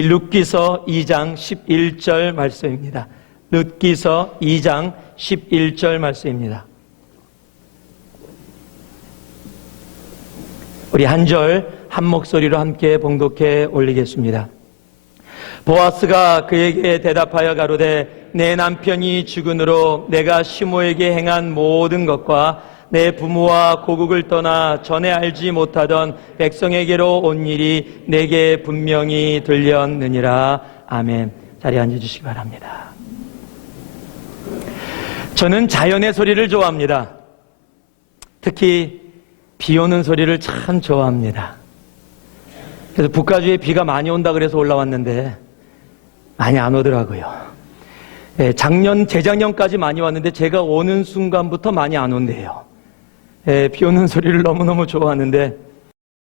룻기서 2장 11절 말씀입니다. 룻기서 2장 11절 말씀입니다. 우리 한 절 한 목소리로 함께 봉독해 올리겠습니다. 보아스가 그에게 대답하여 가로되 내 남편이 죽은으로 내가 시모에게 행한 모든 것과 내 부모와 고국을 떠나 전에 알지 못하던 백성에게로 온 일이 내게 분명히 들렸느니라. 아멘. 자리에 앉아주시기 바랍니다. 저는 자연의 소리를 좋아합니다. 특히 비 오는 소리를 참 좋아합니다. 그래서 북가주에 비가 많이 온다 그래서 올라왔는데 많이 안 오더라고요. 작년, 재작년까지 많이 왔는데 제가 오는 순간부터 많이 안 온대요. 비 오는 소리를 너무너무 좋아하는데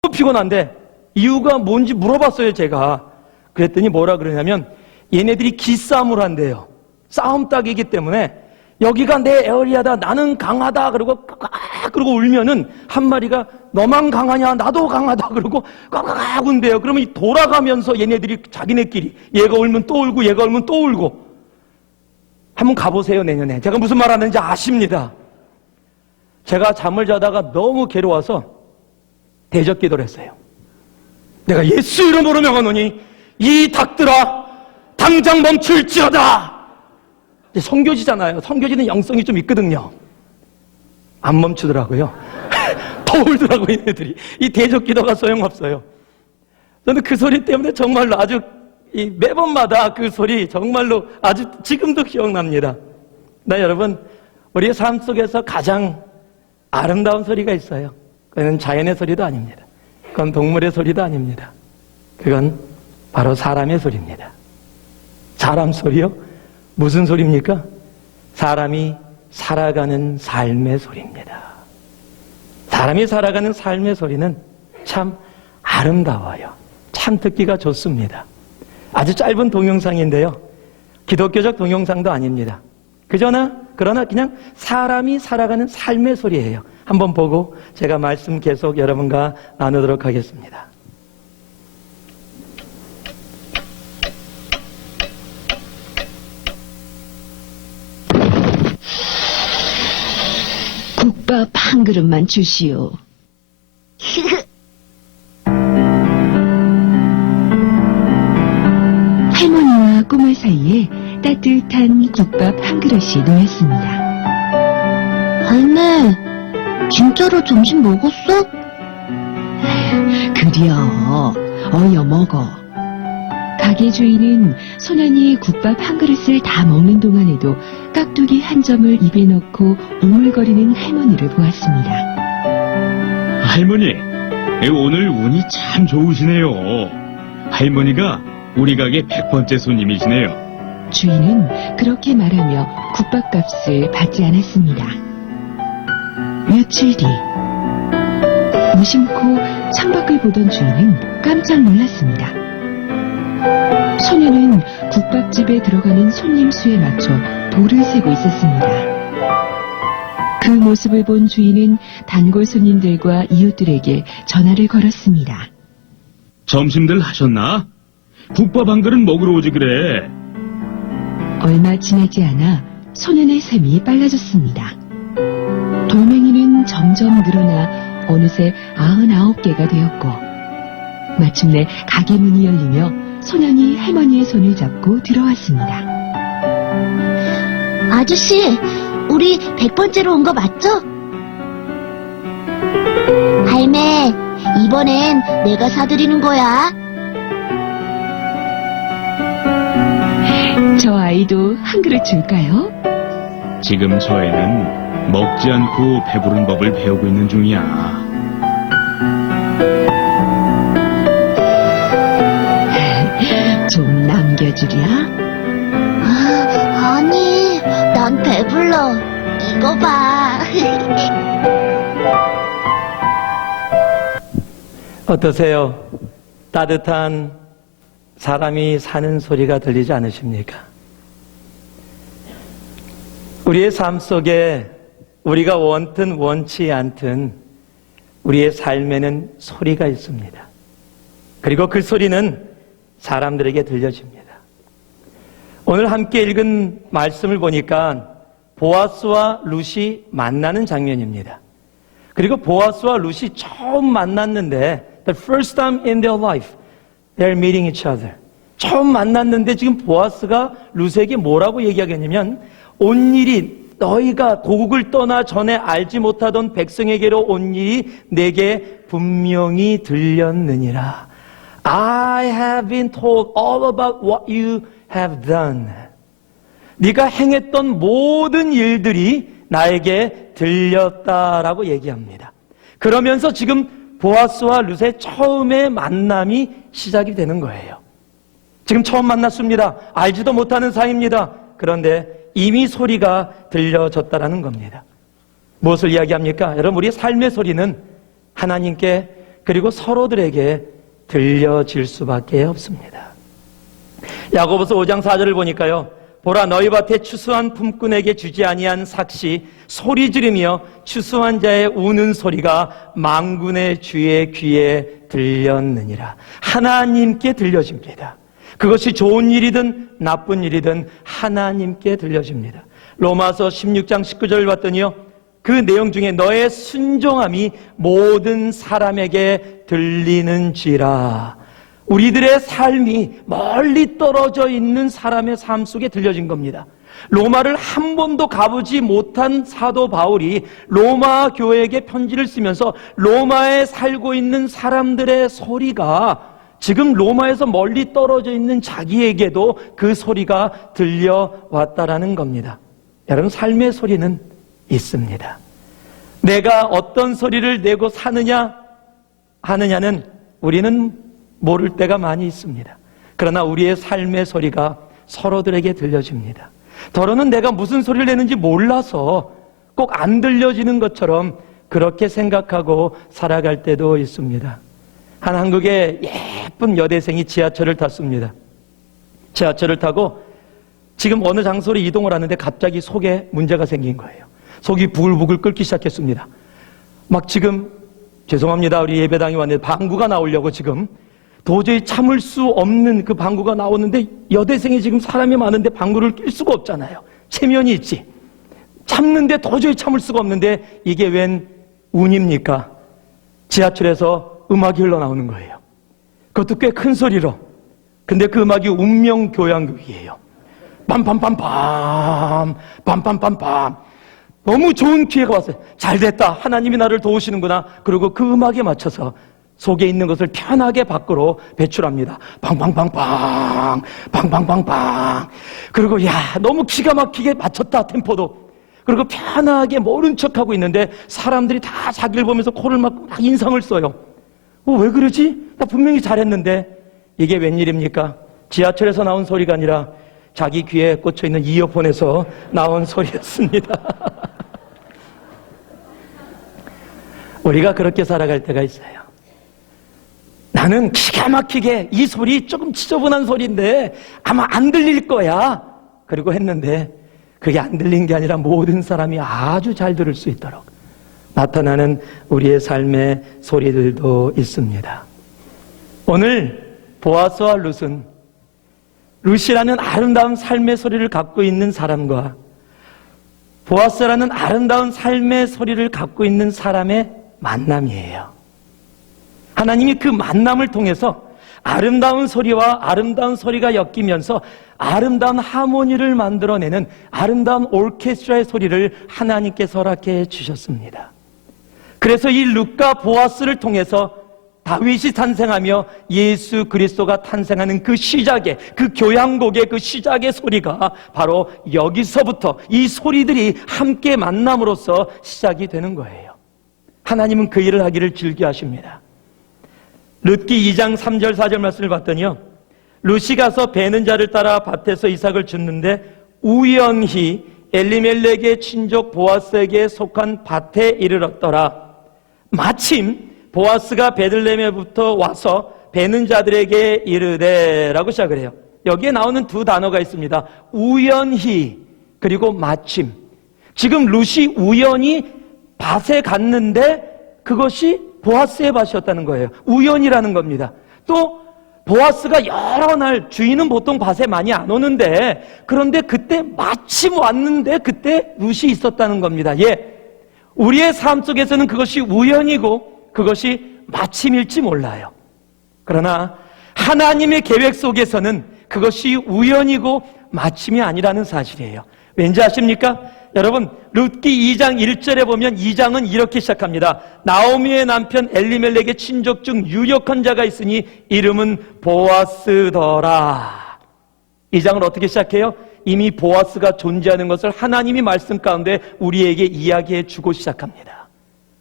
너무 피곤한데 이유가 뭔지 물어봤어요. 제가 그랬더니 뭐라 그러냐면 얘네들이 기싸움을 한대요. 싸움 딱이기 때문에 여기가 내 에어리아다, 나는 강하다 그러고 울면은 한 마리가 너만 강하냐, 나도 강하다 그러고 꽉 운대요. 그러면 돌아가면서 얘네들이 자기네끼리 얘가 울면 또 울고 얘가 울면 또 울고. 한번 가보세요. 내년에 제가 무슨 말 하는지 아십니다. 제가 잠을 자다가 너무 괴로워서 대적 기도를 했어요. 내가 예수 이름으로 명하노니 이 닭들아 당장 멈출지어다. 선교지잖아요. 선교지는 영성이 좀 있거든요. 안 멈추더라고요. 더 울더라고요. 얘네들이. 이 대적 기도가 소용없어요. 저는 그 소리 때문에 정말로 아주 매번마다 그 소리 정말로 아주 지금도 기억납니다. 나 여러분, 우리의 삶 속에서 가장 아름다운 소리가 있어요. 그건 자연의 소리도 아닙니다. 그건 동물의 소리도 아닙니다. 그건 바로 사람의 소리입니다. 사람 소리요? 무슨 소리입니까? 사람이 살아가는 삶의 소리입니다. 사람이 살아가는 삶의 소리는 참 아름다워요. 참 듣기가 좋습니다. 아주 짧은 동영상인데요. 기독교적 동영상도 아닙니다. 그러나 그냥 사람이 살아가는 삶의 소리예요. 한번 보고 제가 말씀 계속 여러분과 나누도록 하겠습니다. 국밥 한 그릇만 주시오. 할머니와 꼬마 사이에 따뜻한 국밥 한 그릇이 놓였습니다. 할매, 진짜로 점심 먹었어? 그려, 어여 먹어. 가게 주인은 소년이 국밥 한 그릇을 다 먹는 동안에도 깍두기 한 점을 입에 넣고 우물거리는 할머니를 보았습니다. 할머니, 오늘 운이 참 좋으시네요. 할머니가 우리 가게 100번째 손님이시네요. 주인은 그렇게 말하며 국밥값을 받지 않았습니다. 며칠 뒤 무심코 창밖을 보던 주인은 깜짝 놀랐습니다. 소년은 국밥집에 들어가는 손님 수에 맞춰 돌을 세고 있었습니다. 그 모습을 본 주인은 단골 손님들과 이웃들에게 전화를 걸었습니다. 점심들 하셨나? 국밥 한 그릇 먹으러 오지 그래. 얼마 지나지 않아 소년의 셈이 빨라졌습니다. 돌멩이는 점점 늘어나 어느새 99개가 되었고 마침내 가게 문이 열리며 소년이 할머니의 손을 잡고 들어왔습니다. 아저씨, 우리 100번째로 온 거 맞죠? 할매, 이번엔 내가 사드리는 거야. 저 아이도 한 그릇 줄까요? 지금 저 애는 먹지 않고 배부른 법을 배우고 있는 중이야. 좀 남겨주랴? 아니, 난 배불러. 이거 봐. 어떠세요? 따뜻한 사람이 사는 소리가 들리지 않으십니까? 우리의 삶 속에 우리가 원든 원치 않든 우리의 삶에는 소리가 있습니다. 그리고 그 소리는 사람들에게 들려집니다. 오늘 함께 읽은 말씀을 보니까 보아스와 룻이 만나는 장면입니다. 그리고 보아스와 룻이 처음 만났는데 the first time in their life they're meeting each other. 처음 만났는데 지금 보아스가 룻에게 뭐라고 얘기하겠냐면 온 일이 너희가 고국을 떠나 전에 알지 못하던 백성에게로 온 일이 내게 분명히 들렸느니라. I have been told all about what you have done. 네가 행했던 모든 일들이 나에게 들렸다라고 얘기합니다. 그러면서 지금 보아스와 룻의 처음의 만남이 시작이 되는 거예요. 지금 처음 만났습니다. 알지도 못하는 사이입니다. 그런데 이미 소리가 들려졌다라는 겁니다. 무엇을 이야기합니까? 여러분, 우리의 삶의 소리는 하나님께 그리고 서로들에게 들려질 수밖에 없습니다. 야고보서 5장 4절을 보니까요. 보라, 너희 밭에 추수한 품꾼에게 주지 아니한 삭시 소리 지르며 추수한 자의 우는 소리가 만군의 주의 귀에 들렸느니라. 하나님께 들려집니다. 그것이 좋은 일이든 나쁜 일이든 하나님께 들려집니다. 로마서 16장 19절을 봤더니요. 그 내용 중에 너의 순종함이 모든 사람에게 들리는지라. 우리들의 삶이 멀리 떨어져 있는 사람의 삶 속에 들려진 겁니다. 로마를 한 번도 가보지 못한 사도 바울이 로마 교회에게 편지를 쓰면서 로마에 살고 있는 사람들의 소리가 지금 로마에서 멀리 떨어져 있는 자기에게도 그 소리가 들려왔다라는 겁니다. 여러분, 삶의 소리는 있습니다. 내가 어떤 소리를 내고 사느냐 하느냐는 우리는 모를 때가 많이 있습니다. 그러나 우리의 삶의 소리가 서로들에게 들려집니다. 더러는 내가 무슨 소리를 내는지 몰라서 꼭 안 들려지는 것처럼 그렇게 생각하고 살아갈 때도 있습니다. 한 한국의 예쁜 여대생이 지하철을 탔습니다. 지하철을 타고 지금 어느 장소로 이동을 하는데 갑자기 속에 문제가 생긴 거예요. 속이 부글부글 끓기 시작했습니다. 막 지금 죄송합니다. 우리 예배당에 왔는데 방구가 나오려고 지금 도저히 참을 수 없는 그 방구가 나오는데 여대생이 지금 사람이 많은데 방구를 낄 수가 없잖아요. 체면이 있지. 참는데 도저히 참을 수가 없는데 이게 웬 운입니까? 지하철에서 음악이 흘러나오는 거예요. 그것도 꽤 큰 소리로. 근데 그 음악이 운명 교향곡이에요. 빰빰빰빰 빰빰빰빰. 너무 좋은 기회가 왔어요. 잘됐다. 하나님이 나를 도우시는구나. 그리고 그 음악에 맞춰서 속에 있는 것을 편하게 밖으로 배출합니다. 팡팡팡팡 팡팡팡팡. 그리고 야, 너무 기가 막히게 맞췄다, 템포도. 그리고 편하게 모른 척하고 있는데 사람들이 다 자기를 보면서 코를 막고 막 인상을 써요. 왜 그러지? 나 분명히 잘했는데. 이게 웬일입니까? 지하철에서 나온 소리가 아니라 자기 귀에 꽂혀있는 이어폰에서 나온 소리였습니다. 우리가 그렇게 살아갈 때가 있어요. 나는 기가 막히게 이 소리 조금 지저분한 소리인데 아마 안 들릴 거야. 그리고 했는데 그게 안 들린 게 아니라 모든 사람이 아주 잘 들을 수 있도록 나타나는 우리의 삶의 소리들도 있습니다. 오늘 보아스와 룻은 룻이라는 아름다운 삶의 소리를 갖고 있는 사람과 보아스라는 아름다운 삶의 소리를 갖고 있는 사람의 만남이에요. 하나님이 그 만남을 통해서 아름다운 소리와 아름다운 소리가 엮이면서 아름다운 하모니를 만들어내는 아름다운 오케스트라의 소리를 하나님께서 허락해 주셨습니다. 그래서 이 룻과 보아스를 통해서 다윗이 탄생하며 예수 그리스도가 탄생하는 그 시작의, 그 교향곡의 그 시작의 소리가 바로 여기서부터 이 소리들이 함께 만남으로써 시작이 되는 거예요. 하나님은 그 일을 하기를 즐겨하십니다. 룻기 2장 3절 4절 말씀을 봤더니요, 룻이 가서 베는 자를 따라 밭에서 이삭을 줍는데 우연히 엘리멜렉의 친족 보아스에게 속한 밭에 이르렀더라. 마침 보아스가 베들레헴에부터 와서 베는 자들에게 이르되 라고 시작을 해요. 여기에 나오는 두 단어가 있습니다. 우연히 그리고 마침. 지금 룻이 우연히 밭에 갔는데 그것이 보아스의 밭이었다는 거예요. 우연이라는 겁니다. 또 보아스가 여러 날, 주인은 보통 밭에 많이 안 오는데, 그런데 그때 마침 왔는데 그때 룻이 있었다는 겁니다. 예, 우리의 삶 속에서는 그것이 우연이고 그것이 마침일지 몰라요. 그러나 하나님의 계획 속에서는 그것이 우연이고 마침이 아니라는 사실이에요. 왠지 아십니까? 여러분, 룻기 2장 1절에 보면 2장은 이렇게 시작합니다. 나오미의 남편 엘리멜렉의 친족 중 유력한 자가 있으니 이름은 보아스더라. 2장을 어떻게 시작해요? 이미 보아스가 존재하는 것을 하나님이 말씀 가운데 우리에게 이야기해 주고 시작합니다.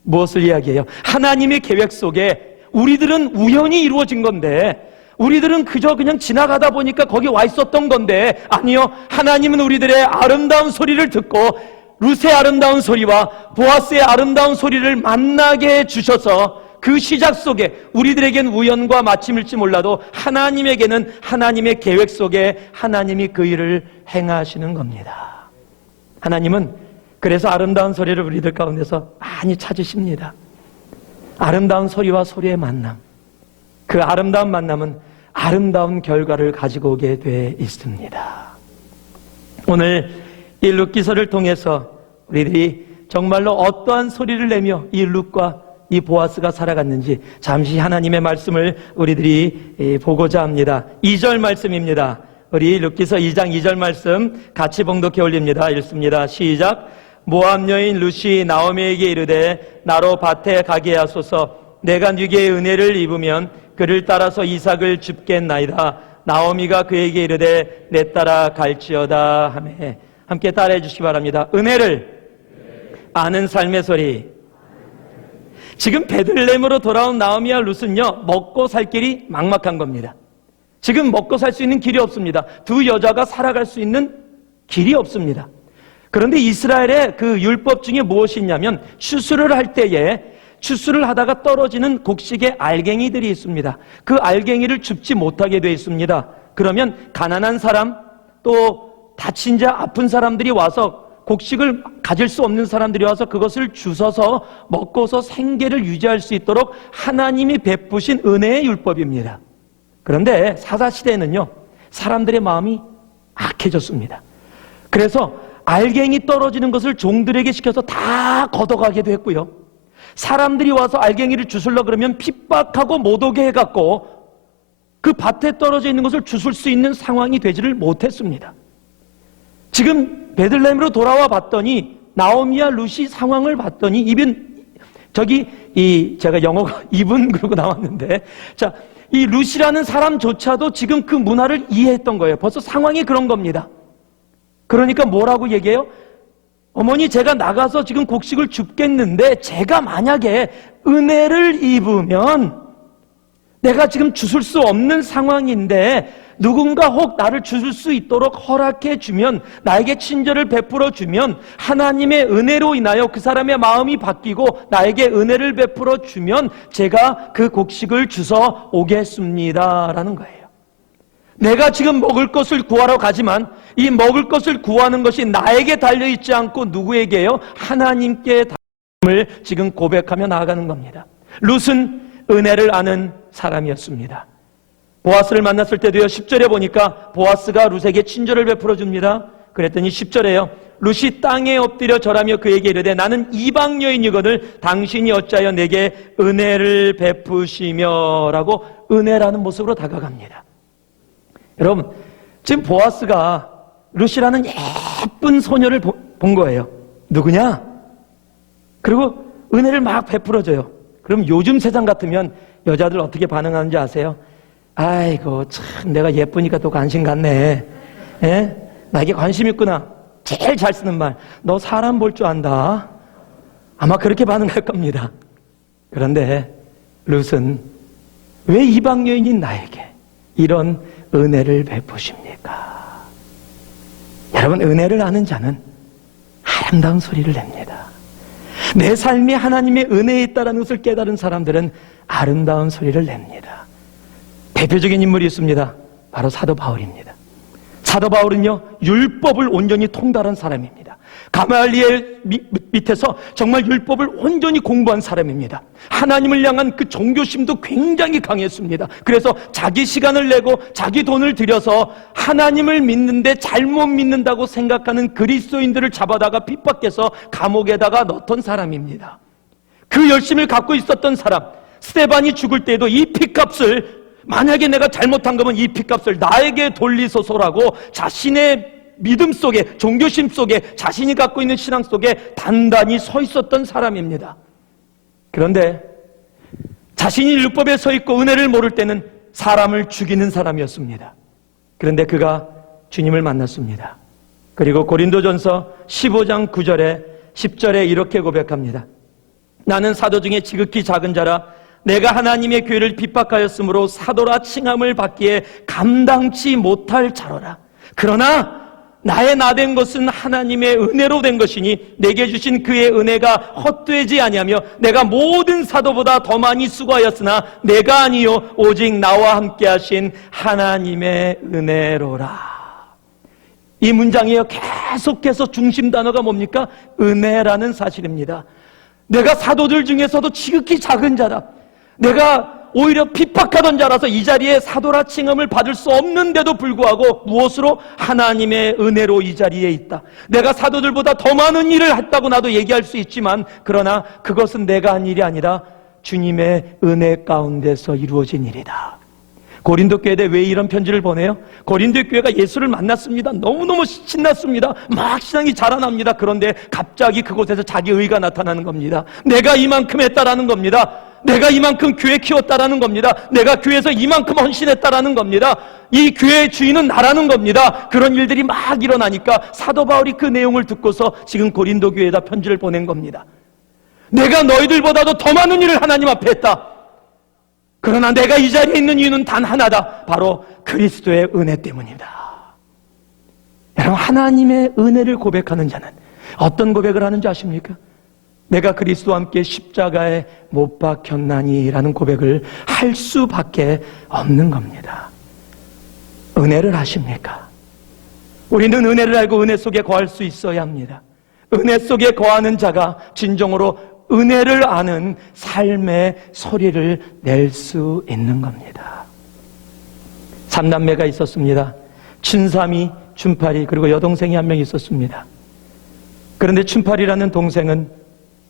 무엇을 이야기해요? 하나님의 계획 속에 우리들은 우연히 이루어진 건데, 우리들은 그냥 지나가다 보니까 거기 와 있었던 건데, 아니요, 하나님은 우리들의 아름다운 소리를 듣고 룻의 아름다운 소리와 보아스의 아름다운 소리를 만나게 해주셔서 그 시작 속에 우리들에겐 우연과 마침일지 몰라도 하나님에게는 하나님의 계획 속에 하나님이 그 일을 행하시는 겁니다. 하나님은 그래서 아름다운 소리를 우리들 가운데서 많이 찾으십니다. 아름다운 소리와 소리의 만남, 그 아름다운 만남은 아름다운 결과를 가지고 오게 돼 있습니다. 오늘 이 룻기서를 통해서 우리들이 정말로 어떠한 소리를 내며 이 룻과 이 보아스가 살아갔는지 잠시 하나님의 말씀을 우리들이 보고자 합니다. 2절 말씀입니다. 우리 룻기서 2장 2절 말씀 같이 봉독해 올립니다. 읽습니다. 시작. 모압 여인 룻이 나오미에게 이르되 나로 밭에 가게 하소서. 내가 네게 은혜를 입으면 그를 따라서 이삭을 줍겠나이다. 나오미가 그에게 이르되 내 따라 갈지어다 하며. 함께 따라해 주시기 바랍니다. 은혜를 아는 삶의 소리. 지금 베들레헴으로 돌아온 나오미와 룻은요, 먹고 살 길이 막막한 겁니다. 지금 먹고 살 수 있는 길이 없습니다. 두 여자가 살아갈 수 있는 길이 없습니다. 그런데 이스라엘의 그 율법 중에 무엇이 있냐면, 추수를 할 때에 추수를 하다가 떨어지는 곡식의 알갱이들이 있습니다. 그 알갱이를 줍지 못하게 되어 있습니다. 그러면 가난한 사람, 또 다친 자, 아픈 사람들이 와서, 곡식을 가질 수 없는 사람들이 와서 그것을 주워서 먹고서 생계를 유지할 수 있도록 하나님이 베푸신 은혜의 율법입니다. 그런데 사사시대에는요, 사람들의 마음이 악해졌습니다. 그래서 알갱이 떨어지는 것을 종들에게 시켜서 다 걷어가게 됐고요, 사람들이 와서 알갱이를 주술려 그러면 핍박하고 못 오게 해갖고 그 밭에 떨어져 있는 것을 주술 수 있는 상황이 되지를 못했습니다. 지금 베들레헴으로 돌아와 봤더니 나오미와 룻이 상황을 봤더니 제가 영어가 이분 그러고 나왔는데, 자, 이 룻이라는 사람조차도 지금 그 문화를 이해했던 거예요. 벌써 상황이 그런 겁니다. 그러니까 뭐라고 얘기해요? 어머니, 제가 나가서 지금 곡식을 줍겠는데 제가 만약에 은혜를 입으면, 내가 지금 주술 수 없는 상황인데 누군가 혹 나를 주술 수 있도록 허락해 주면, 나에게 친절을 베풀어 주면, 하나님의 은혜로 인하여 그 사람의 마음이 바뀌고 나에게 은혜를 베풀어 주면 제가 그 곡식을 주워 오겠습니다 라는 거예요. 내가 지금 먹을 것을 구하러 가지만 이 먹을 것을 구하는 것이 나에게 달려있지 않고 누구에게요? 하나님께 달림을 지금 고백하며 나아가는 겁니다. 룻은 은혜를 아는 사람이었습니다. 보아스를 만났을 때도요, 10절에 보니까 보아스가 룻에게 친절을 베풀어 줍니다. 그랬더니 10절에요, 룻이 땅에 엎드려 절하며 그에게 이르되 나는 이방 여인이거늘 당신이 어찌하여 내게 은혜를 베푸시며 라고 은혜라는 모습으로 다가갑니다. 여러분, 지금 보아스가 룻이라는 예쁜 소녀를 본 거예요. 누구냐? 그리고 은혜를 막 베풀어줘요. 그럼 요즘 세상 같으면 여자들 어떻게 반응하는지 아세요? 아이고, 참 내가 예쁘니까 또 관심 갖네. 예? 나에게 관심 있구나. 제일 잘 쓰는 말, 너 사람 볼 줄 안다. 아마 그렇게 반응할 겁니다. 그런데 룻은 왜 이방 여인인 나에게 이런 은혜를 베푸십니까? 여러분, 은혜를 아는 자는 아름다운 소리를 냅니다. 내 삶이 하나님의 은혜에 있다는 것을 깨달은 사람들은 아름다운 소리를 냅니다. 대표적인 인물이 있습니다. 바로 사도 바울입니다. 사도 바울은요, 율법을 온전히 통달한 사람입니다. 가말리엘 밑에서 정말 율법을 온전히 공부한 사람입니다. 하나님을 향한 그 종교심도 굉장히 강했습니다. 그래서 자기 시간을 내고 자기 돈을 들여서 하나님을 믿는데 잘못 믿는다고 생각하는 그리스도인들을 잡아다가 핍박해서 감옥에다가 넣던 사람입니다. 그 열심을 갖고 있었던 사람, 스데반이 죽을 때에도 이 핏값을, 만약에 내가 잘못한 거면 이 핏값을 나에게 돌리소서라고 자신의 믿음 속에, 종교심 속에, 자신이 갖고 있는 신앙 속에 단단히 서 있었던 사람입니다. 그런데 자신이 율법에 서 있고 은혜를 모를 때는 사람을 죽이는 사람이었습니다. 그런데 그가 주님을 만났습니다. 그리고 고린도전서 15장 9절에 10절에 이렇게 고백합니다. 나는 사도 중에 지극히 작은 자라 내가 하나님의 교회를 핍박하였으므로 사도라 칭함을 받기에 감당치 못할 자로라. 그러나 나의 나된 것은 하나님의 은혜로 된 것이니 내게 주신 그의 은혜가 헛되지 아니하며 내가 모든 사도보다 더 많이 수고하였으나 내가 아니요 오직 나와 함께 하신 하나님의 은혜로라. 이 문장이요 계속해서 중심 단어가 뭡니까? 은혜라는 사실입니다. 내가 사도들 중에서도 지극히 작은 자다. 내가 오히려 핍박하던 자라서 이 자리에 사도라 칭함을 받을 수 없는데도 불구하고 무엇으로? 하나님의 은혜로 이 자리에 있다. 내가 사도들보다 더 많은 일을 했다고 나도 얘기할 수 있지만 그러나 그것은 내가 한 일이 아니라 주님의 은혜 가운데서 이루어진 일이다. 고린도 교회에 왜 이런 편지를 보내요? 고린도 교회가 예수를 만났습니다. 너무너무 신났습니다. 막 신앙이 자라납니다. 그런데 갑자기 그곳에서 자기 의가 나타나는 겁니다. 내가 이만큼 했다라는 겁니다. 내가 이만큼 교회 키웠다라는 겁니다. 내가 교회에서 이만큼 헌신했다라는 겁니다. 이 교회의 주인은 나라는 겁니다. 그런 일들이 막 일어나니까 사도 바울이 그 내용을 듣고서 지금 고린도 교회에다 편지를 보낸 겁니다. 내가 너희들보다도 더 많은 일을 하나님 앞에 했다. 그러나 내가 이 자리에 있는 이유는 단 하나다. 바로 그리스도의 은혜 때문이다. 여러분, 하나님의 은혜를 고백하는 자는 어떤 고백을 하는지 아십니까? 내가 그리스도와 함께 십자가에 못 박혔나니 라는 고백을 할 수밖에 없는 겁니다. 은혜를 아십니까? 우리는 은혜를 알고 은혜 속에 거할 수 있어야 합니다. 은혜 속에 거하는 자가 진정으로 은혜를 아는 삶의 소리를 낼 수 있는 겁니다. 3남매가 있었습니다. 춘삼이, 춘팔이, 그리고 여동생이 한 명 있었습니다. 그런데 춘팔이라는 동생은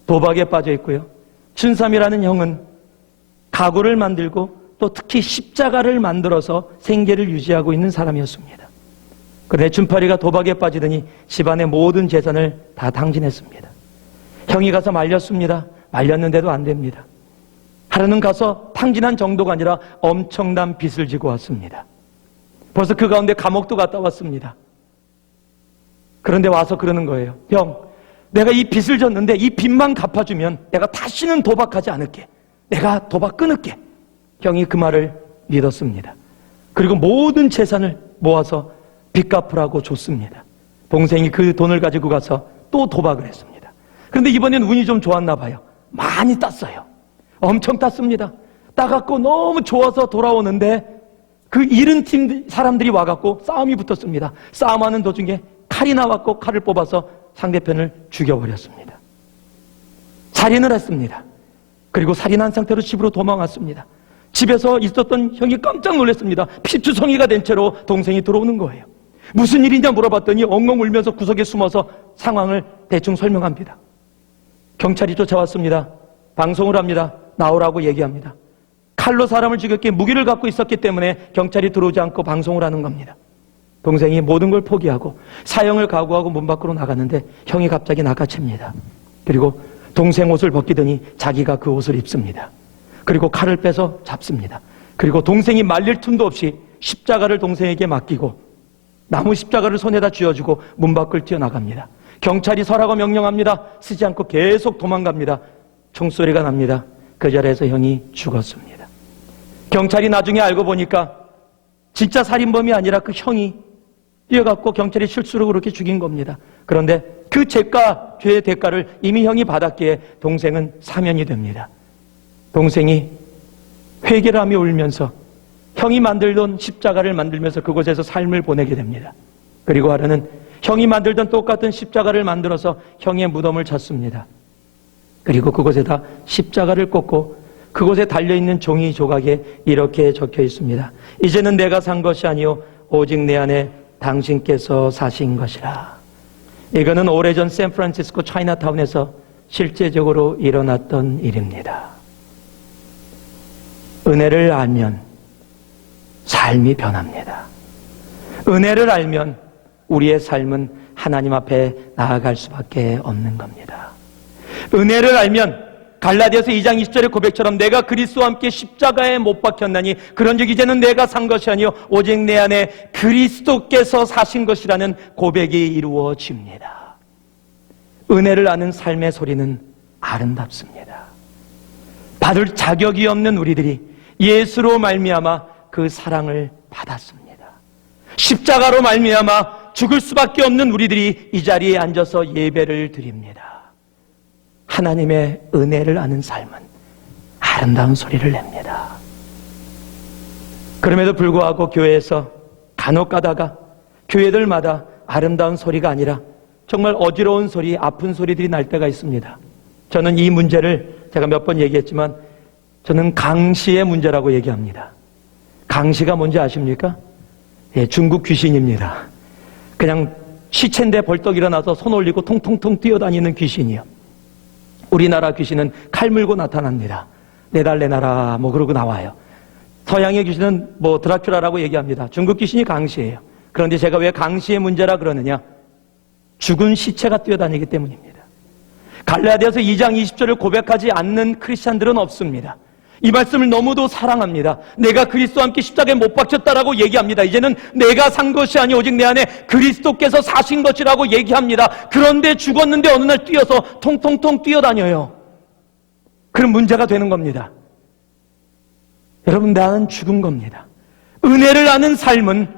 도박에 빠져 있고요. 춘삼이라는 형은 가구를 만들고 또 특히 십자가를 만들어서 생계를 유지하고 있는 사람이었습니다. 그런데 춘팔이가 도박에 빠지더니 집안의 모든 재산을 다 당진했습니다. 형이 가서 말렸습니다. 말렸는데도 안 됩니다. 하루는 가서 탕진한 정도가 아니라 엄청난 빚을 지고 왔습니다. 벌써 그 가운데 감옥도 갔다 왔습니다. 그런데 와서 그러는 거예요. 형, 내가 이 빚을 졌는데 이 빚만 갚아주면 내가 다시는 도박하지 않을게. 내가 도박 끊을게. 형이 그 말을 믿었습니다. 그리고 모든 재산을 모아서 빚 갚으라고 줬습니다. 동생이 그 돈을 가지고 가서 또 도박을 했습니다. 그런데 이번엔 운이 좀 좋았나 봐요. 많이 땄어요. 엄청 땄습니다. 따갖고 너무 좋아서 돌아오는데 그 잃은 팀 사람들이 와갖고 싸움이 붙었습니다. 싸움하는 도중에 칼이 나왔고 칼을 뽑아서 상대편을 죽여버렸습니다. 살인을 했습니다. 그리고 살인한 상태로 집으로 도망왔습니다. 집에서 있었던 형이 깜짝 놀랐습니다. 피투성이가 된 채로 동생이 들어오는 거예요. 무슨 일이냐 물어봤더니 엉엉 울면서 구석에 숨어서 상황을 대충 설명합니다. 경찰이 쫓아왔습니다. 방송을 합니다. 나오라고 얘기합니다. 칼로 사람을 죽였기에 무기를 갖고 있었기 때문에 경찰이 들어오지 않고 방송을 하는 겁니다. 동생이 모든 걸 포기하고 사형을 각오하고 문 밖으로 나갔는데 형이 갑자기 낚아챕니다. 그리고 동생 옷을 벗기더니 자기가 그 옷을 입습니다. 그리고 칼을 빼서 잡습니다. 그리고 동생이 말릴 틈도 없이 십자가를 동생에게 맡기고 나무 십자가를 손에다 쥐어주고 문 밖을 뛰어나갑니다. 경찰이 서라고 명령합니다. 쓰지 않고 계속 도망갑니다. 총소리가 납니다. 그 자리에서 형이 죽었습니다. 경찰이 나중에 알고 보니까 진짜 살인범이 아니라 그 형이 뛰어갔고 경찰이 실수로 그렇게 죽인 겁니다. 그런데 그 죄의 대가를 이미 형이 받았기에 동생은 사면이 됩니다. 동생이 회개를 하며 울면서 형이 만들던 십자가를 만들면서 그곳에서 삶을 보내게 됩니다. 그리고 하루는 형이 만들던 똑같은 십자가를 만들어서 형의 무덤을 찾습니다. 그리고 그곳에다 십자가를 꽂고 그곳에 달려있는 종이 조각에 이렇게 적혀 있습니다. 이제는 내가 산 것이 아니요 오직 내 안에 당신께서 사신 것이라. 이거는 오래전 샌프란시스코 차이나타운에서 실제적으로 일어났던 일입니다. 은혜를 알면 삶이 변합니다. 은혜를 알면 우리의 삶은 하나님 앞에 나아갈 수밖에 없는 겁니다. 은혜를 알면 갈라디아서 2장 20절의 고백처럼 내가 그리스도와 함께 십자가에 못 박혔나니 그런즉 이제는 내가 산 것이 아니요 오직 내 안에 그리스도께서 사신 것이라는 고백이 이루어집니다. 은혜를 아는 삶의 소리는 아름답습니다. 받을 자격이 없는 우리들이 예수로 말미암아 그 사랑을 받았습니다. 십자가로 말미암아 죽을 수밖에 없는 우리들이 이 자리에 앉아서 예배를 드립니다. 하나님의 은혜를 아는 삶은 아름다운 소리를 냅니다. 그럼에도 불구하고 교회에서 간혹 가다가 교회들마다 아름다운 소리가 아니라 정말 어지러운 소리, 아픈 소리들이 날 때가 있습니다. 저는 이 문제를 제가 몇 번 얘기했지만 저는 강시의 문제라고 얘기합니다. 강시가 뭔지 아십니까? 예, 중국 귀신입니다. 그냥 시체인데 벌떡 일어나서 손 올리고 통통통 뛰어다니는 귀신이요. 우리나라 귀신은 칼 물고 나타납니다. 내달래나라 뭐 그러고 나와요. 서양의 귀신은 뭐 드라큘라라고 얘기합니다. 중국 귀신이 강시예요. 그런데 제가 왜 강시의 문제라 그러느냐? 죽은 시체가 뛰어다니기 때문입니다. 갈라디아서 2장 20절을 고백하지 않는 크리스찬들은 없습니다. 이 말씀을 너무도 사랑합니다. 내가 그리스도와 함께 십자가에 못 박혔다라고 얘기합니다. 이제는 내가 산 것이 아니 오직 내 안에 그리스도께서 사신 것이라고 얘기합니다. 그런데 죽었는데 어느 날 뛰어서 통통통 뛰어다녀요. 그럼 문제가 되는 겁니다. 여러분, 나는 죽은 겁니다. 은혜를 아는 삶은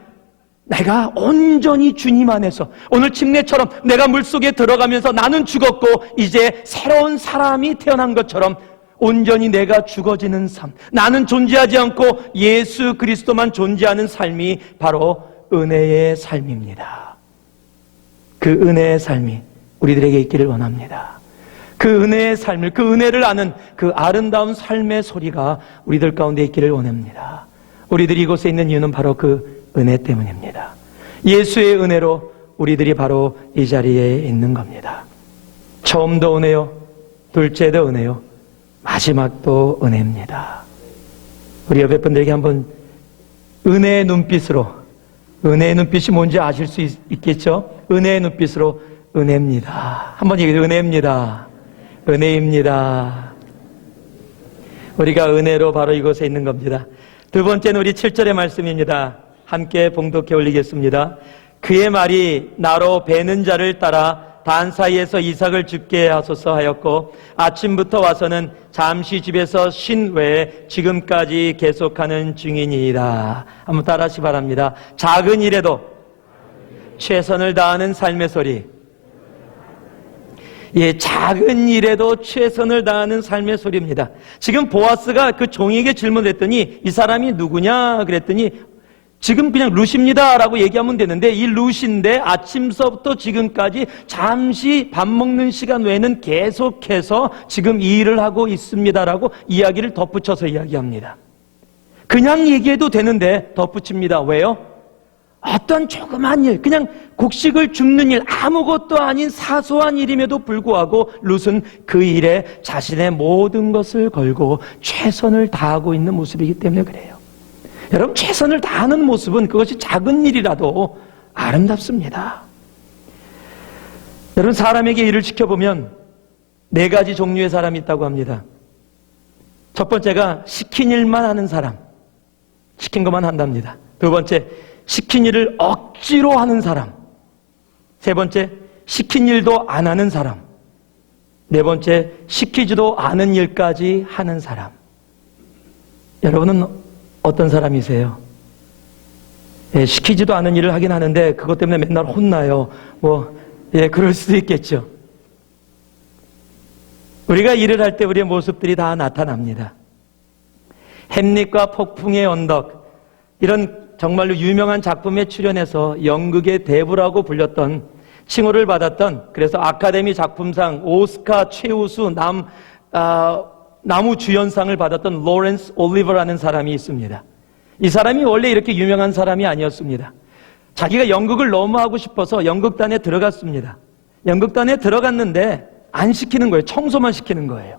내가 온전히 주님 안에서 오늘 침례처럼 내가 물속에 들어가면서 나는 죽었고 이제 새로운 사람이 태어난 것처럼 온전히 내가 죽어지는 삶, 나는 존재하지 않고 예수 그리스도만 존재하는 삶이 바로 은혜의 삶입니다. 그 은혜의 삶이 우리들에게 있기를 원합니다. 그 은혜의 삶을, 그 은혜를 아는 그 아름다운 삶의 소리가 우리들 가운데 있기를 원합니다. 우리들이 이곳에 있는 이유는 바로 그 은혜 때문입니다. 예수의 은혜로 우리들이 바로 이 자리에 있는 겁니다. 처음도 은혜요, 둘째도 은혜요, 마지막도 은혜입니다. 우리 옆에 분들에게 한번 은혜의 눈빛으로, 은혜의 눈빛이 뭔지 아실 수 있겠죠? 은혜의 눈빛으로 은혜입니다. 한번 얘기해요. 은혜입니다. 은혜입니다. 우리가 은혜로 바로 이곳에 있는 겁니다. 두 번째는 우리 7절의 말씀입니다. 함께 봉독해 올리겠습니다. 그의 말이 나로 베는 자를 따라 단 사이에서 이삭을 죽게 하소서 하였고 아침부터 와서는 잠시 집에서 쉰 외에 지금까지 계속하는 중이니이다. 한번 따라하시 바랍니다. 작은 일에도 최선을 다하는 삶의 소리. 예, 작은 일에도 최선을 다하는 삶의 소리입니다. 지금 보아스가 그 종에게 질문을 했더니 이 사람이 누구냐 그랬더니 지금 그냥 룻입니다 라고 얘기하면 되는데 이 룻인데 아침서부터 지금까지 잠시 밥 먹는 시간 외에는 계속해서 지금 이 일을 하고 있습니다 라고 이야기를 덧붙여서 이야기합니다. 그냥 얘기해도 되는데 덧붙입니다. 왜요? 어떤 조그만 일, 그냥 곡식을 줍는 일, 아무것도 아닌 사소한 일임에도 불구하고 룻은 그 일에 자신의 모든 것을 걸고 최선을 다하고 있는 모습이기 때문에 그래요. 여러분, 최선을 다하는 모습은 그것이 작은 일이라도 아름답습니다. 여러분, 사람에게 일을 시켜보면 네 가지 종류의 사람이 있다고 합니다. 첫 번째가 시킨 일만 하는 사람, 시킨 것만 한답니다. 두 번째, 시킨 일을 억지로 하는 사람. 세 번째, 시킨 일도 안 하는 사람. 네 번째, 시키지도 않은 일까지 하는 사람. 여러분은 어떤 사람이세요? 예, 시키지도 않은 일을 하긴 하는데 그것 때문에 맨날 혼나요. 예, 그럴 수도 있겠죠. 우리가 일을 할 때 우리의 모습들이 다 나타납니다. 햄릿과 폭풍의 언덕, 이런 정말로 유명한 작품에 출연해서 연극의 대부라고 불렸던 칭호를 받았던, 그래서 아카데미 작품상 오스카 최우수 나무주연상을 받았던 로렌스 올리버라는 사람이 있습니다. 이 사람이 원래 이렇게 유명한 사람이 아니었습니다. 자기가 연극을 너무 하고 싶어서 연극단에 들어갔습니다. 연극단에 들어갔는데 안 시키는 거예요. 청소만 시키는 거예요.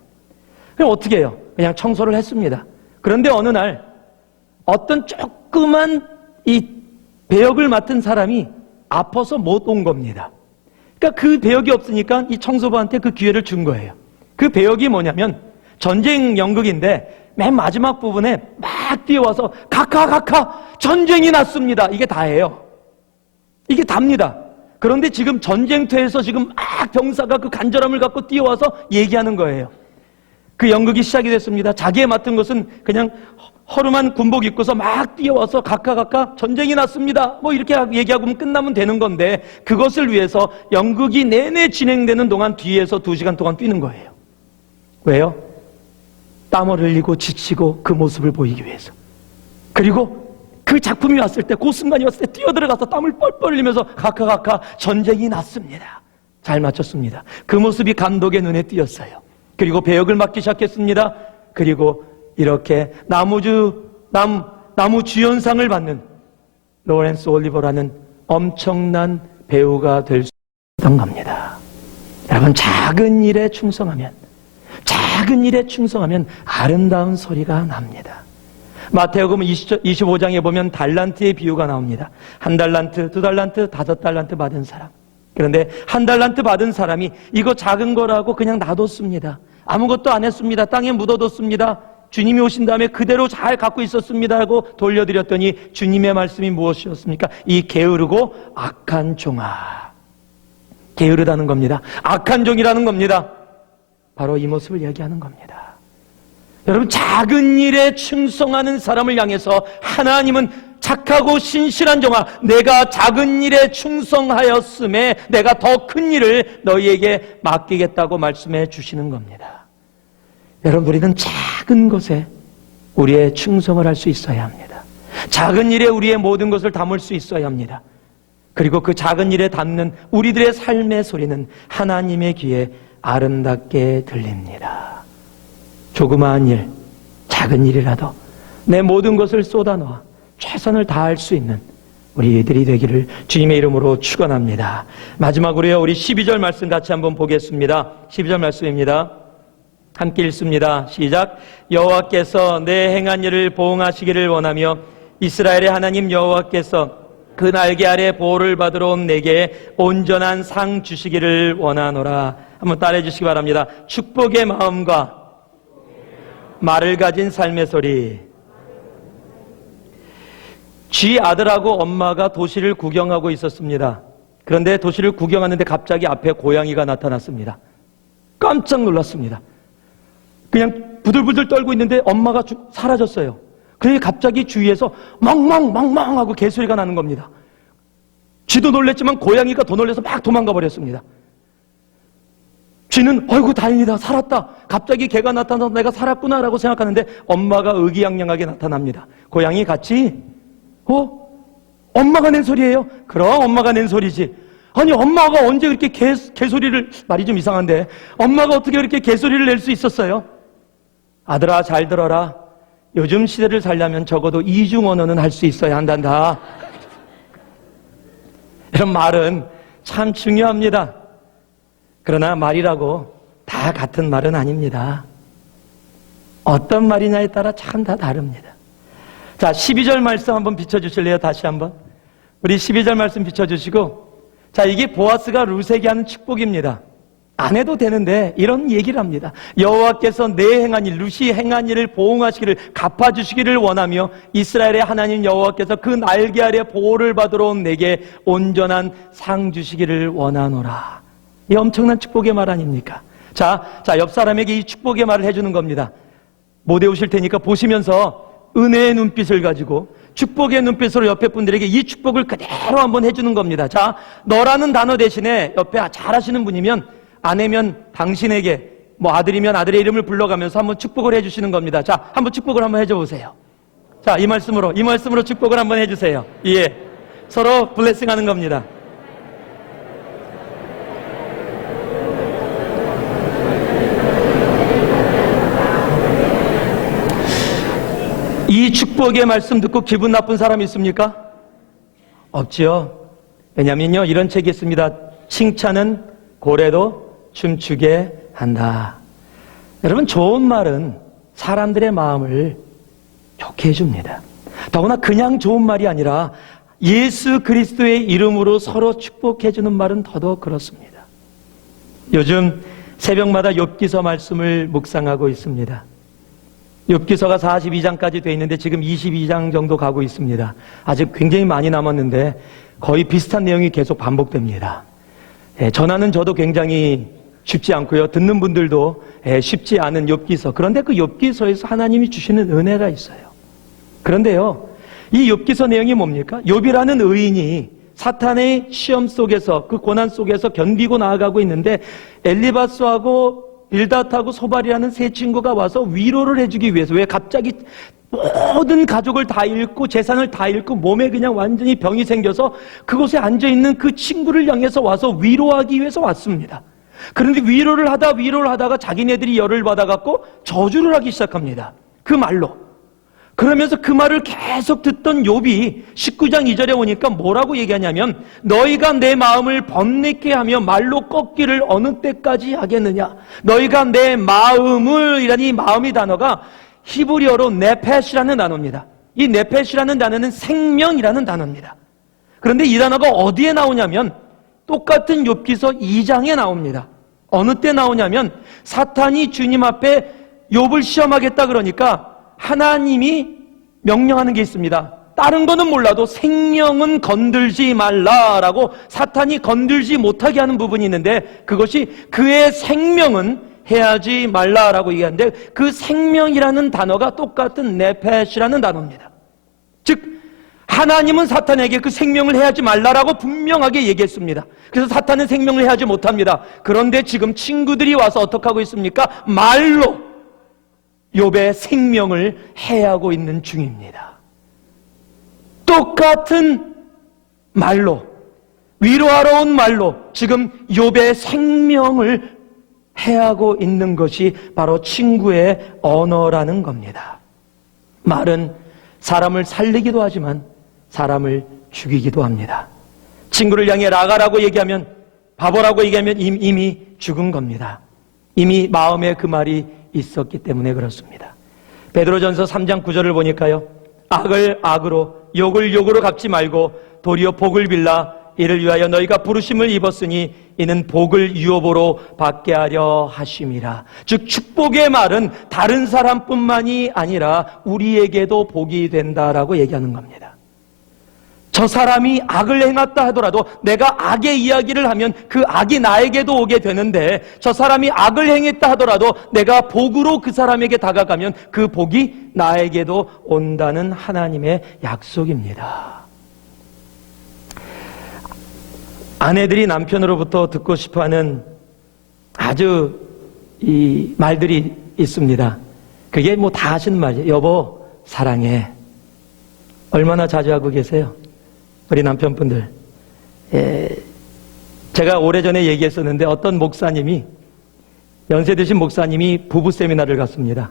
그럼 어떻게 해요? 그냥 청소를 했습니다. 그런데 어느 날 어떤 조그만 이 배역을 맡은 사람이 아파서 못 온 겁니다. 그러니까 그 배역이 없으니까 이 청소부한테 그 기회를 준 거예요. 그 배역이 뭐냐면 전쟁 연극인데 맨 마지막 부분에 막 뛰어와서 카카 전쟁이 났습니다. 이게 다예요. 이게 답니다. 그런데 지금 전쟁터에서 지금 막 병사가 그 간절함을 갖고 뛰어와서 얘기하는 거예요. 그 연극이 시작이 됐습니다. 자기의 맡은 것은 그냥 허름한 군복 입고서 막 뛰어와서 카카 전쟁이 났습니다. 뭐 이렇게 얘기하고 끝나면 되는 건데, 그것을 위해서 연극이 내내 진행되는 동안 뒤에서 2시간 동안 뛰는 거예요. 왜요? 땀을 흘리고 지치고 그 모습을 보이기 위해서. 그리고 그 작품이 왔을 때, 그 순간이 왔을 때 뛰어들어가서 땀을 뻘뻘 흘리면서 카카 전쟁이 났습니다. 잘 맞췄습니다. 그 모습이 감독의 눈에 띄었어요. 그리고 배역을 맡기 시작했습니다. 그리고 이렇게 나무주연상을 받는 로렌스 올리버라는 엄청난 배우가 될 수 있던 겁니다. 여러분, 작은 일에 충성하면 아름다운 소리가 납니다. 마태복음 25장에 보면 달란트의 비유가 나옵니다. 1달란트, 2달란트, 5달란트 받은 사람. 그런데 1달란트 받은 사람이 이거 작은 거라고 그냥 놔뒀습니다. 아무것도 안 했습니다. 땅에 묻어뒀습니다. 주님이 오신 다음에 그대로 잘 갖고 있었습니다 하고 돌려드렸더니 주님의 말씀이 무엇이었습니까? 이 게으르고 악한 종아. 게으르다는 겁니다. 악한 종이라는 겁니다. 바로 이 모습을 얘기하는 겁니다. 여러분, 작은 일에 충성하는 사람을 향해서 하나님은 착하고 신실한 종아, 내가 작은 일에 충성하였음에 내가 더 큰 일을 너희에게 맡기겠다고 말씀해 주시는 겁니다. 여러분, 우리는 작은 것에 우리의 충성을 할 수 있어야 합니다. 작은 일에 우리의 모든 것을 담을 수 있어야 합니다. 그리고 그 작은 일에 담는 우리들의 삶의 소리는 하나님의 귀에 아름답게 들립니다. 조그마한 일, 작은 일이라도 내 모든 것을 쏟아놓아 최선을 다할 수 있는 우리들이 되기를 주님의 이름으로 축원합니다. 마지막으로요, 우리 12절 말씀 같이 한번 보겠습니다. 12절 말씀입니다. 함께 읽습니다. 시작. 여호와께서 내 행한 일을 보응하시기를 원하며 이스라엘의 하나님 여호와께서 그 날개 아래 보호를 받으러 온 내게 온전한 상 주시기를 원하노라. 한번 따라해 주시기 바랍니다. 축복의 마음과 말을 가진 삶의 소리. 쥐 아들하고 엄마가 도시를 구경하고 있었습니다. 그런데 도시를 구경하는데 갑자기 앞에 고양이가 나타났습니다. 깜짝 놀랐습니다. 그냥 부들부들 떨고 있는데 엄마가 사라졌어요. 그래서 갑자기 주위에서 멍멍 하고 개소리가 나는 겁니다. 쥐도 놀랬지만 고양이가 더 놀라서 막 도망가 버렸습니다. 쥐는 어이구 다행이다, 살았다, 갑자기 개가 나타나서 내가 살았구나라고 생각하는데 엄마가 의기양양하게 나타납니다. 고양이 같이 엄마가 낸 소리예요? 그럼 엄마가 낸 소리지. 아니, 엄마가 언제 그렇게 개소리를, 말이 좀 이상한데 엄마가 어떻게 그렇게 개소리를 낼 수 있었어요? 아들아, 잘 들어라. 요즘 시대를 살려면 적어도 이중 언어는 할 수 있어야 한단다. 이런 말은 참 중요합니다. 그러나 말이라고 다 같은 말은 아닙니다. 어떤 말이냐에 따라 참 다 다릅니다. 자, 12절 말씀 한번 비춰주실래요? 다시 한번. 우리 12절 말씀 비춰주시고, 자, 이게 보아스가 룻에게 하는 축복입니다. 안 해도 되는데 이런 얘기를 합니다. 여호와께서 내 행한 일, 룻이 행한 일을 보응하시기를, 갚아주시기를 원하며 이스라엘의 하나님 여호와께서 그 날개 아래 보호를 받으러 온 내게 온전한 상 주시기를 원하노라. 이 엄청난 축복의 말 아닙니까? 자, 옆 사람에게 이 축복의 말을 해주는 겁니다. 못 외우실 테니까 보시면서 은혜의 눈빛을 가지고 축복의 눈빛으로 옆에 분들에게 이 축복을 그대로 한번 해주는 겁니다. 자, 너라는 단어 대신에 옆에 잘하시는 분이면 아내면 당신에게, 뭐 아들이면 아들의 이름을 불러가면서 한번 축복을 해주시는 겁니다. 자, 한번 축복을 한번 해줘 보세요. 자, 이 말씀으로 축복을 한번 해주세요. 예, 서로 블레싱하는 겁니다. 이 축복의 말씀 듣고 기분 나쁜 사람 있습니까? 없지요. 왜냐면요, 이런 책이 있습니다. 칭찬은 고래도 춤추게 한다. 여러분, 좋은 말은 사람들의 마음을 좋게 해줍니다. 더구나 그냥 좋은 말이 아니라 예수 그리스도의 이름으로 서로 축복해주는 말은 더더욱 그렇습니다. 요즘 새벽마다 욥기서 말씀을 묵상하고 있습니다. 욥기서가 42장까지 돼 있는데 지금 22장 정도 가고 있습니다. 아직 굉장히 많이 남았는데 거의 비슷한 내용이 계속 반복됩니다. 전하는 저도 굉장히 쉽지 않고요. 듣는 분들도 쉽지 않은 욥기서. 그런데 그 욥기서에서 하나님이 주시는 은혜가 있어요. 그런데요, 이 욥기서 내용이 뭡니까? 욥이라는 의인이 사탄의 시험 속에서, 그 고난 속에서 견디고 나아가고 있는데 엘리바스하고 빌닷하고 소발이라는 세 친구가 와서 위로를 해주기 위해서, 왜 갑자기 모든 가족을 다 잃고 재산을 다 잃고 몸에 그냥 완전히 병이 생겨서 그곳에 앉아있는 그 친구를 향해서 와서 위로하기 위해서 왔습니다. 그런데 위로를 하다가 자기네들이 열을 받아갖고 저주를 하기 시작합니다. 그 말로. 그러면서 그 말을 계속 듣던 욥이 19장 2절에 오니까 뭐라고 얘기하냐면, 너희가 내 마음을 번뇌케 하며 말로 꺾기를 어느 때까지 하겠느냐. 너희가 내 마음을, 이라는 이 마음이 단어가 히브리어로 네펫이라는 단어입니다. 이 네펫이라는 단어는 생명이라는 단어입니다. 그런데 이 단어가 어디에 나오냐면 똑같은 욥기서 2장에 나옵니다. 어느 때 나오냐면 사탄이 주님 앞에 욥을 시험하겠다 그러니까 하나님이 명령하는 게 있습니다. 다른 거는 몰라도 생명은 건들지 말라라고 사탄이 건들지 못하게 하는 부분이 있는데, 그것이 그의 생명은 해하지 말라라고 얘기하는데, 그 생명이라는 단어가 똑같은 네펫이라는 단어입니다. 즉 하나님은 사탄에게 그 생명을 해하지 말라라고 분명하게 얘기했습니다. 그래서 사탄은 생명을 해하지 못합니다. 그런데 지금 친구들이 와서 어떻게 하고 있습니까? 말로 욥의 생명을 해하고 있는 중입니다. 똑같은 말로, 위로하러 온 말로 지금 욥의 생명을 해하고 있는 것이 바로 친구의 언어라는 겁니다. 말은 사람을 살리기도 하지만 사람을 죽이기도 합니다. 친구를 향해 라가라고 얘기하면, 바보라고 얘기하면 이미 죽은 겁니다. 이미 마음에 그 말이 있었기 때문에 그렇습니다. 베드로전서 3장 9절을 보니까요, 악을 악으로 욕을 욕으로 갚지 말고 도리어 복을 빌라 이를 위하여 너희가 부르심을 입었으니 이는 복을 유업으로 받게 하려 하심이라. 즉 축복의 말은 다른 사람뿐만이 아니라 우리에게도 복이 된다라고 얘기하는 겁니다. 저 사람이 악을 행했다 하더라도 내가 악의 이야기를 하면 그 악이 나에게도 오게 되는데, 저 사람이 악을 행했다 하더라도 내가 복으로 그 사람에게 다가가면 그 복이 나에게도 온다는 하나님의 약속입니다. 아내들이 남편으로부터 듣고 싶어하는 아주 이 말들이 있습니다. 그게 뭐 다 하시는 말이에요. 여보 사랑해. 얼마나 자주 하고 계세요? 우리 남편분들. 제가 오래전에 얘기했었는데 어떤 목사님이, 연세 드신 목사님이 부부 세미나를 갔습니다.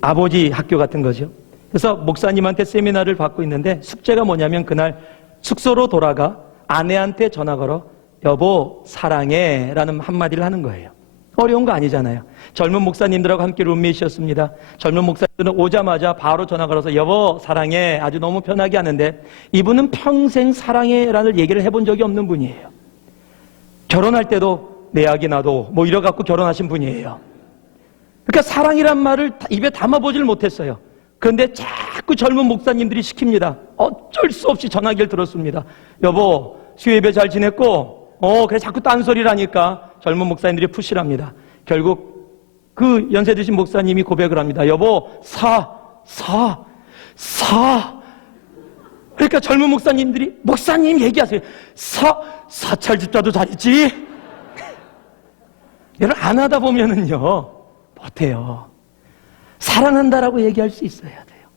아버지 학교 같은 거죠. 그래서 목사님한테 세미나를 받고 있는데 숙제가 뭐냐면 그날 숙소로 돌아가 아내한테 전화 걸어 여보 사랑해 라는 한마디를 하는 거예요. 어려운 거 아니잖아요. 젊은 목사님들하고 함께 룸메이트였습니다. 젊은 목사님들은 오자마자 바로 전화 걸어서 여보 사랑해 아주 너무 편하게 하는데, 이분은 평생 사랑해 라는 얘기를 해본 적이 없는 분이에요. 결혼할 때도 내 약이 나도 뭐 이래갖고 결혼하신 분이에요. 그러니까 사랑이란 말을 입에 담아보질 못했어요. 그런데 자꾸 젊은 목사님들이 시킵니다. 어쩔 수 없이 전화기를 들었습니다. 여보 수요 예배 잘 지냈고? 그래 자꾸 딴소리를 하니까 젊은 목사님들이 푸시랍니다. 결국 그 연세 드신 목사님이 고백을 합니다. 여보 사. 그러니까 젊은 목사님들이 목사님 얘기하세요. 사찰집사도 잘했지? 여러분 안 하다 보면은요 못해요. 사랑한다라고 얘기할 수 있어야 돼요.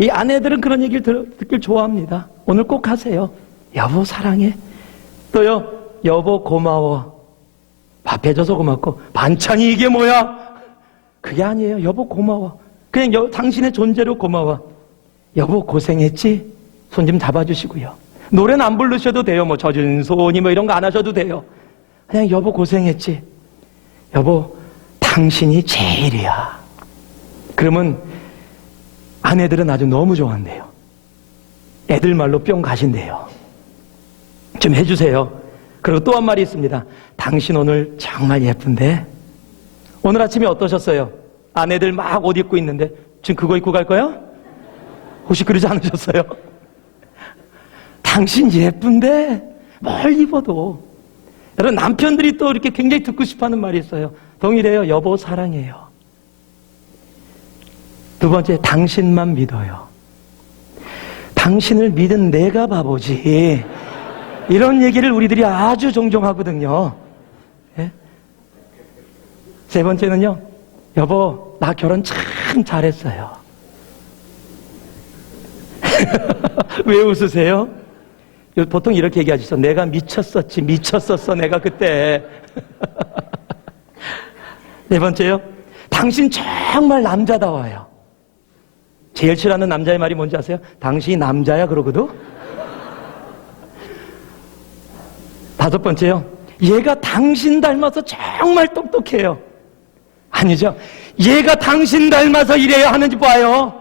이 아내들은 그런 얘기를 듣길 좋아합니다. 오늘 꼭 하세요. 여보 사랑해. 또요 여보 고마워. 밥 해줘서 고맙고. 반찬이 이게 뭐야? 그게 아니에요. 여보 고마워. 그냥 당신의 존재로 고마워. 여보 고생했지? 손 좀 잡아주시고요. 노래는 안 부르셔도 돼요. 뭐 젖은 손이 뭐 이런 거 안 하셔도 돼요. 그냥 여보 고생했지? 여보 당신이 제일이야. 그러면 아내들은 아주 너무 좋아한대요. 애들 말로 뿅 가신대요. 좀 해주세요. 그리고 또 한 말이 있습니다. 당신 오늘 정말 예쁜데? 오늘 아침에 어떠셨어요? 아내들 막 옷 입고 있는데 지금 그거 입고 갈 거야? 혹시 그러지 않으셨어요? 당신 예쁜데 뭘 입어도. 여러분 남편들이 또 이렇게 굉장히 듣고 싶어하는 말이 있어요. 동일해요. 여보 사랑해요. 두 번째, 당신만 믿어요. 당신을 믿은 내가 바보지. 이런 얘기를 우리들이 아주 종종 하거든요. 예? 세 번째는요. 여보 나 결혼 참 잘했어요. 왜 웃으세요? 보통 이렇게 얘기하시죠. 내가 미쳤었어 내가 그때. 네 번째요. 당신 정말 남자다워요. 제일 싫어하는 남자의 말이 뭔지 아세요? 당신이 남자야 그러거든. 다섯 번째요. 얘가 당신 닮아서 정말 똑똑해요. 아니죠. 얘가 당신 닮아서 이래야 하는지 봐요.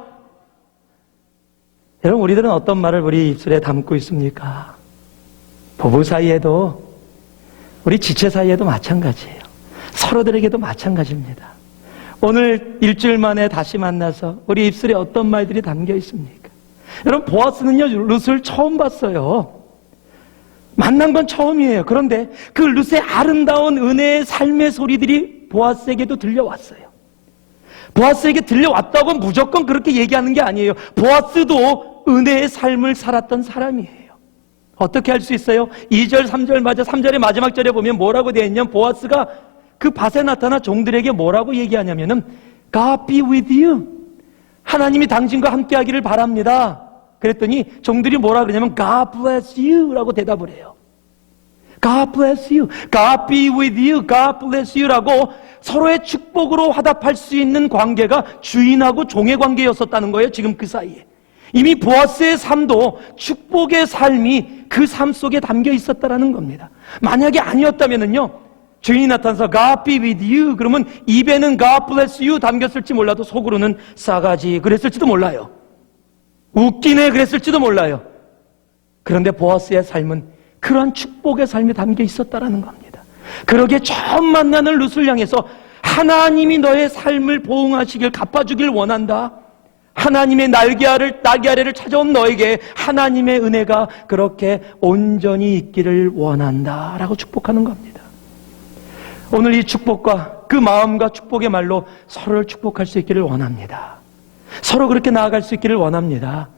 여러분 우리들은 어떤 말을 우리 입술에 담고 있습니까? 부부 사이에도 우리 지체 사이에도 마찬가지예요. 서로들에게도 마찬가지입니다. 오늘 일주일 만에 다시 만나서 우리 입술에 어떤 말들이 담겨 있습니까? 여러분 보아스는요 룻을 처음 봤어요. 만난 건 처음이에요. 그런데 그 룻의 아름다운 은혜의 삶의 소리들이 보아스에게도 들려왔어요. 보아스에게 들려왔다고 무조건 그렇게 얘기하는 게 아니에요. 보아스도 은혜의 삶을 살았던 사람이에요. 어떻게 할 수 있어요? 2절, 3절 맞아 3절의 마지막 절에 보면 뭐라고 되어 있냐면 보아스가 그 밭에 나타나 종들에게 뭐라고 얘기하냐면은 God be with you. 하나님이 당신과 함께 하기를 바랍니다. 그랬더니 종들이 뭐라 그러냐면 God bless you 라고 대답을 해요. God bless you. God be with you. God bless you 라고 서로의 축복으로 화답할 수 있는 관계가 주인하고 종의 관계였었다는 거예요. 지금 그 사이에. 이미 보아스의 삶도 축복의 삶이 그 삶 속에 담겨 있었다라는 겁니다. 만약에 아니었다면은요, 주인이 나타나서 God be with you 그러면 입에는 God bless you 담겼을지 몰라도 속으로는 싸가지 그랬을지도 몰라요. 웃기네 그랬을지도 몰라요. 그런데 보아스의 삶은 그러한 축복의 삶이 담겨 있었다라는 겁니다. 그러기에 처음 만나는 룻을 향해서 하나님이 너의 삶을 보응하시길 갚아주길 원한다. 하나님의 날개 아래를 찾아온 너에게 하나님의 은혜가 그렇게 온전히 있기를 원한다 라고 축복하는 겁니다. 오늘 이 축복과 그 마음과 축복의 말로 서로를 축복할 수 있기를 원합니다. 서로 그렇게 나아갈 수 있기를 원합니다.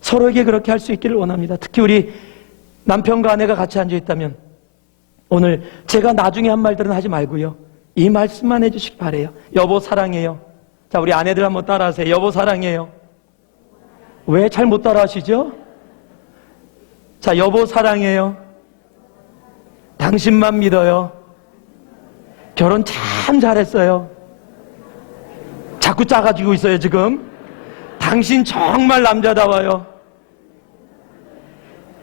서로에게 그렇게 할 수 있기를 원합니다. 특히 우리 남편과 아내가 같이 앉아 있다면 오늘 제가 나중에 한 말들은 하지 말고요, 이 말씀만 해주시기 바래요. 여보 사랑해요. 자, 우리 아내들 한번 따라하세요. 여보 사랑해요. 왜 잘 못 따라하시죠? 자, 여보 사랑해요. 당신만 믿어요. 결혼 참 잘했어요. 자꾸 짜가지고 있어요 지금. 당신 정말 남자다워요.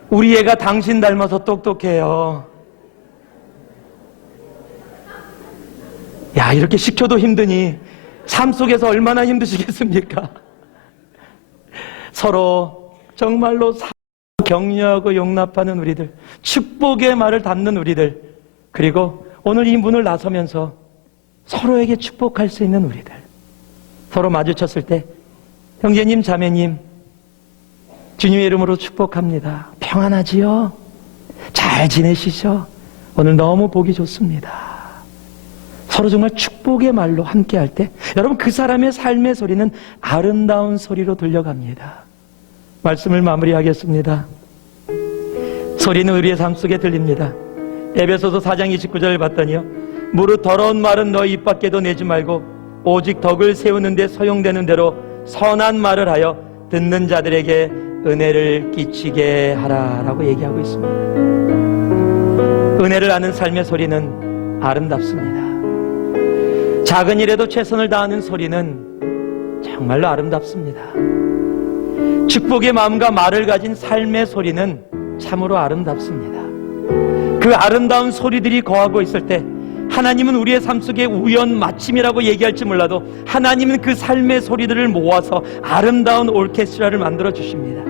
우리 애가 당신 닮아서 똑똑해요. 야, 이렇게 시켜도 힘드니 삶 속에서 얼마나 힘드시겠습니까? 서로 정말로 격려하고 용납하는 우리들, 축복의 말을 담는 우리들, 그리고 오늘 이 문을 나서면서 서로에게 축복할 수 있는 우리들, 서로 마주쳤을 때 형제님 자매님 주님의 이름으로 축복합니다. 평안하지요? 잘 지내시죠? 오늘 너무 보기 좋습니다. 서로 정말 축복의 말로 함께 할 때 여러분 그 사람의 삶의 소리는 아름다운 소리로 들려갑니다. 말씀을 마무리하겠습니다. 소리는 우리의 삶 속에 들립니다. 에베소서 4장 29절을 봤더니요, 무릇 더러운 말은 너희 입 밖에도 내지 말고 오직 덕을 세우는 데 소용되는 대로 선한 말을 하여 듣는 자들에게 은혜를 끼치게 하라라고 얘기하고 있습니다. 은혜를 아는 삶의 소리는 아름답습니다. 작은 일에도 최선을 다하는 소리는 정말로 아름답습니다. 축복의 마음과 말을 가진 삶의 소리는 참으로 아름답습니다. 그 아름다운 소리들이 거하고 있을 때 하나님은 우리의 삶 속에 우연 마침이라고 얘기할지 몰라도 하나님은 그 삶의 소리들을 모아서 아름다운 오케스트라를 만들어 주십니다.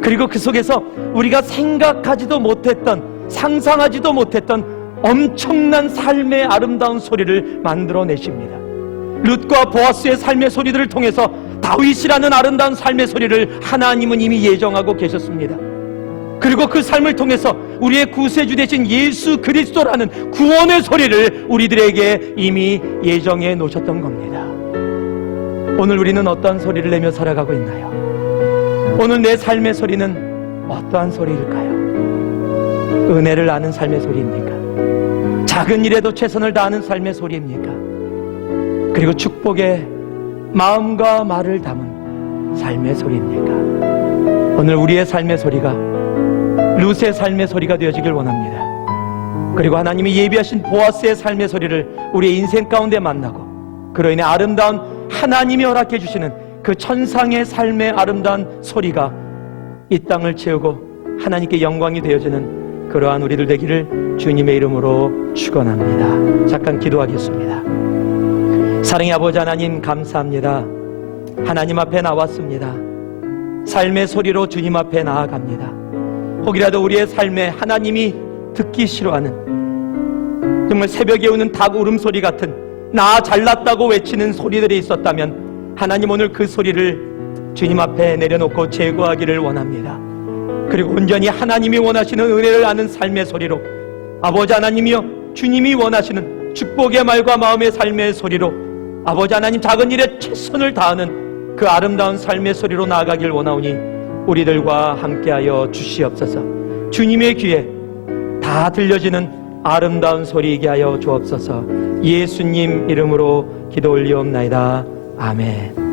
그리고 그 속에서 우리가 생각하지도 못했던, 상상하지도 못했던 엄청난 삶의 아름다운 소리를 만들어내십니다. 룻과 보아스의 삶의 소리들을 통해서 다윗이라는 아름다운 삶의 소리를 하나님은 이미 예정하고 계셨습니다. 그리고 그 삶을 통해서 우리의 구세주 되신 예수 그리스도라는 구원의 소리를 우리들에게 이미 예정해 놓으셨던 겁니다. 오늘 우리는 어떠한 소리를 내며 살아가고 있나요? 오늘 내 삶의 소리는 어떠한 소리일까요? 은혜를 아는 삶의 소리입니까? 작은 일에도 최선을 다하는 삶의 소리입니까? 그리고 축복의 마음과 말을 담은 삶의 소리입니까? 오늘 우리의 삶의 소리가 룻의 삶의 소리가 되어지길 원합니다. 그리고 하나님이 예비하신 보아스의 삶의 소리를 우리의 인생 가운데 만나고 그로 인해 아름다운 하나님이 허락해 주시는 그 천상의 삶의 아름다운 소리가 이 땅을 채우고 하나님께 영광이 되어지는 그러한 우리들 되기를 주님의 이름으로 축원합니다. 잠깐 기도하겠습니다. 사랑의 아버지 하나님, 감사합니다. 하나님 앞에 나왔습니다. 삶의 소리로 주님 앞에 나아갑니다. 혹이라도 우리의 삶에 하나님이 듣기 싫어하는, 정말 새벽에 우는 닭 울음소리 같은 나 잘났다고 외치는 소리들이 있었다면 하나님 오늘 그 소리를 주님 앞에 내려놓고 제거하기를 원합니다. 그리고 온전히 하나님이 원하시는 은혜를 아는 삶의 소리로, 아버지 하나님이여 주님이 원하시는 축복의 말과 마음의 삶의 소리로, 아버지 하나님 작은 일에 최선을 다하는 그 아름다운 삶의 소리로 나아가길 원하오니 우리들과 함께하여 주시옵소서. 주님의 귀에 다 들려지는 아름다운 소리이게 하여 주옵소서. 예수님 이름으로 기도 올리옵나이다. 아멘.